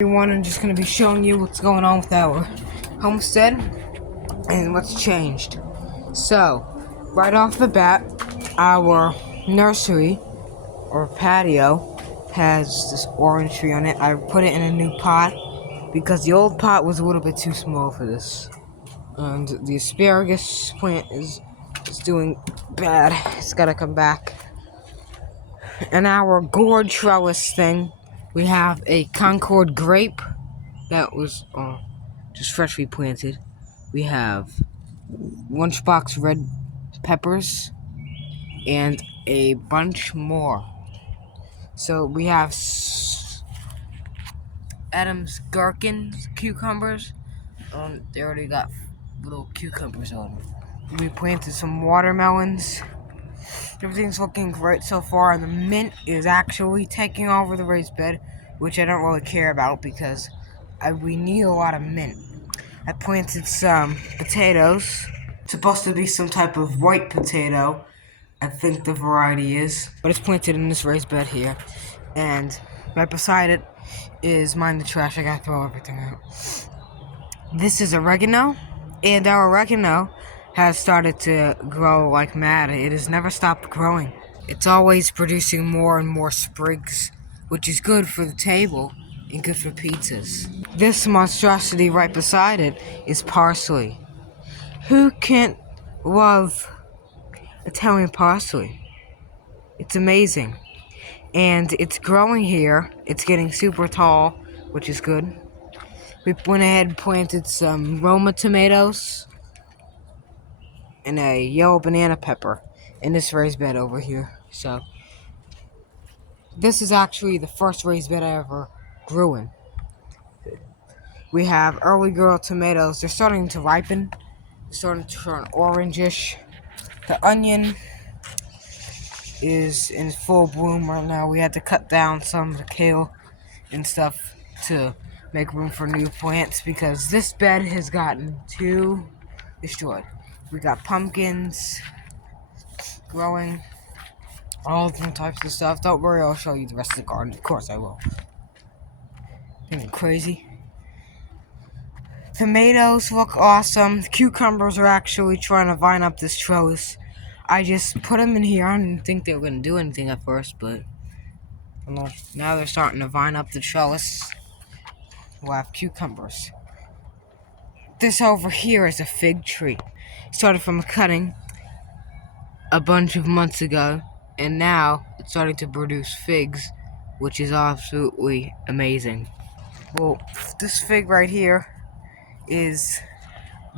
Everyone, I'm just going to be showing you what's going on with our homestead and what's changed. So, right off the bat, our nursery or patio has this orange tree on it. I put it in a new pot because the old pot was a little bit too small for this. And the asparagus plant is doing bad. It's got to come back. And our gourd trellis thing, we have a Concord grape that was just freshly planted. We have lunchbox red peppers and a bunch more. So we have Adam's gherkin cucumbers. They already got little cucumbers on them. We planted some watermelons. Everything's looking great so far, and the mint is actually taking over the raised bed, which I don't really care about because we need a lot of mint. I planted some potatoes. It's supposed to be some type of white potato, I think the variety is. But it's planted in this raised bed here. And right beside it is mind the trash. I gotta throw everything out. This is oregano, and our oregano has started to grow like mad. It has never stopped growing. It's always producing more and more sprigs, which is good for the table and good for pizzas. This monstrosity right beside it is parsley. Who can't love Italian parsley? It's amazing. And it's growing here. It's getting super tall, which is good. We went ahead and planted some Roma tomatoes and a yellow banana pepper in this raised bed over here. So, this is actually the first raised bed I ever grew in. We have early girl tomatoes. They're starting to ripen. They're starting to turn orangish. The onion is in full bloom right now. We had to cut down some of the kale and stuff to make room for new plants because this bed has gotten too destroyed. We got pumpkins growing, all different types of stuff. Don't worry, I'll show you the rest of the garden. Of course I will. Isn't it crazy? Tomatoes look awesome. The cucumbers are actually trying to vine up this trellis. I just put them in here. I didn't think they were going to do anything at first, but now they're starting to vine up the trellis. We'll have cucumbers. This over here is a fig tree. Started from a cutting a bunch of months ago, and now it's starting to produce figs, which is absolutely amazing. Well, this fig right here is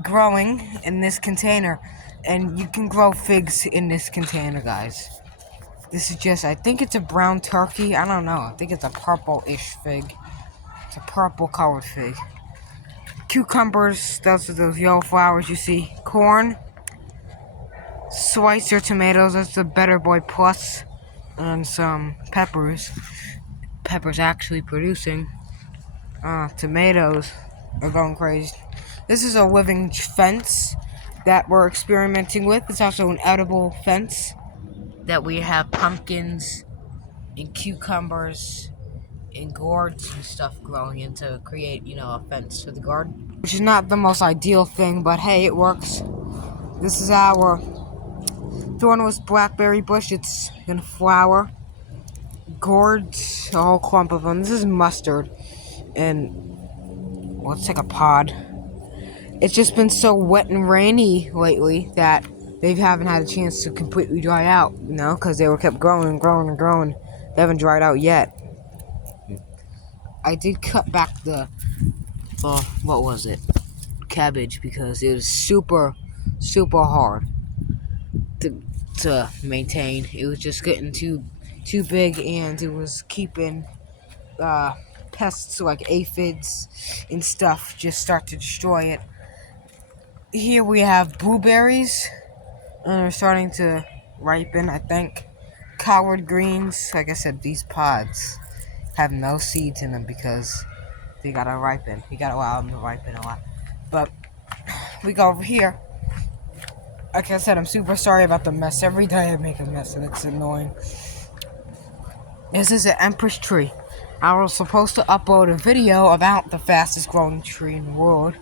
growing in this container, and you can grow figs in this container, guys. This is just, I think it's a brown turkey. I don't know. I think it's a purple-ish fig. It's a purple-colored fig. Cucumbers, those are those yellow flowers you see. Corn. Slicer tomatoes, that's the Better Boy Plus. And some peppers. Peppers actually producing. Tomatoes are going crazy. This is a living fence that we're experimenting with. It's also an edible fence that we have pumpkins and cucumbers and gourds and stuff growing in to create, a fence for the garden. Which is not the most ideal thing, but hey, it works. This is our thornless blackberry bush. It's gonna flower. Gourds, a whole clump of them. This is mustard. And let's take a pod. It's just been so wet and rainy lately that they haven't had a chance to completely dry out, because they were kept growing and growing and growing. They haven't dried out yet. I did cut back the, what was it? Cabbage, because it was super, super hard to maintain. It was just getting too big, and it was keeping pests like aphids and stuff just start to destroy it. Here we have blueberries, and they're starting to ripen, I think. Collard greens, like I said, these pods have no seeds in them because they gotta ripen. You gotta allow them to ripen a lot. But we go over here. Like I said, I'm super sorry about the mess. Every day I make a mess and it's annoying. This is an empress tree. I was supposed to upload a video about the fastest growing tree in the world,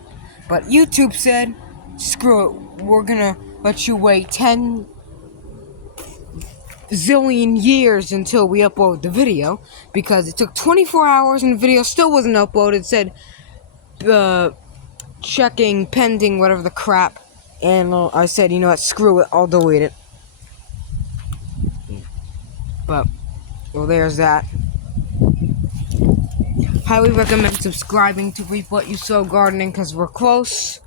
but YouTube said, screw it, we're gonna let you wait 10 zillion years until we upload the video, because it took 24 hours and the video still wasn't uploaded. It said, checking, pending, whatever the crap, and I said, you know what, screw it, I'll delete it. But, well, there's that. Highly recommend subscribing to Reap What You Sow Gardening, because we're close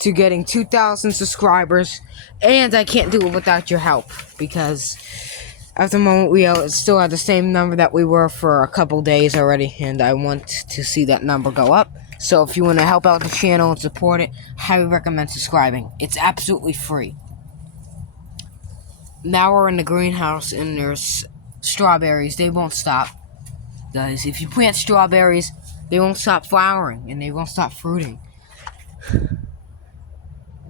to getting 2,000 subscribers, and I can't do it without your help, because at the moment we still have the same number that we were for a couple days already, and I want to see that number go up. So if you want to help out the channel and support it, highly recommend subscribing. It's absolutely free. Now we're in the greenhouse, and there's strawberries. They won't stop. Guys, if you plant strawberries, they won't stop flowering, and they won't stop fruiting.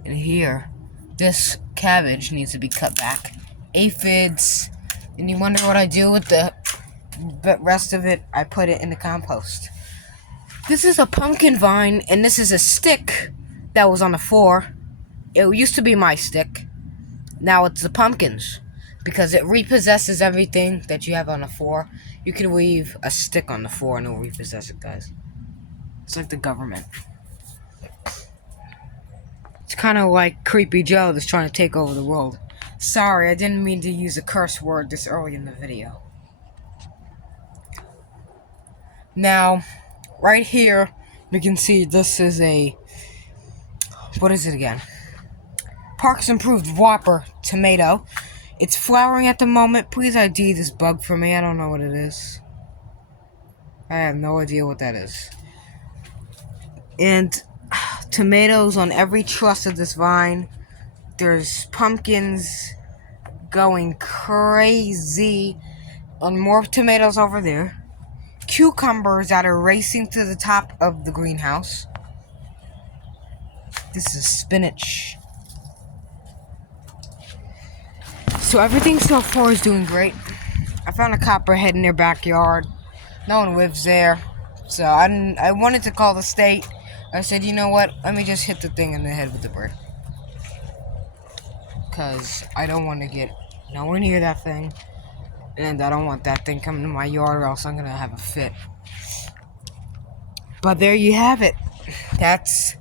And here, this cabbage needs to be cut back. Aphids, and you wonder what I do with the rest of it. I put it in the compost. This is a pumpkin vine, and this is a stick that was on the floor. It used to be my stick. Now it's the pumpkins, because it repossesses everything that you have on the floor. You can leave a stick on the floor and it'll repossess it, guys. It's like the government. It's kind of like Creepy Joe that's trying to take over the world. Sorry, I didn't mean to use a curse word this early in the video. Now, right here, you can see this is a... what is it again? Parks Improved Whopper tomato. It's flowering at the moment. Please ID this bug for me. I don't know what it is. I have no idea what that is. And tomatoes on every truss of this vine. There's pumpkins going crazy. And more tomatoes over there. Cucumbers that are racing to the top of the greenhouse. This is spinach. So everything so far is doing great. I found a copperhead in their backyard. No one lives there. So I wanted to call the state. I said, you know what? Let me just hit the thing in the head with the bird. Because I don't want to get nowhere near that thing. And I don't want that thing coming to my yard, or else I'm going to have a fit. But there you have it. That's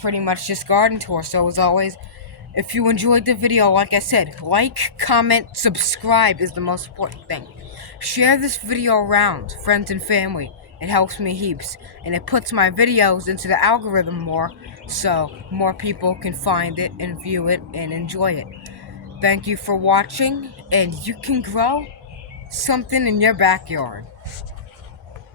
pretty much this garden tour. So as always, if you enjoyed the video, like I said, like, comment, subscribe is the most important thing. Share this video around, friends and family. It helps me heaps. And it puts my videos into the algorithm more, so more people can find it and view it and enjoy it. Thank you for watching, and you can grow something in your backyard.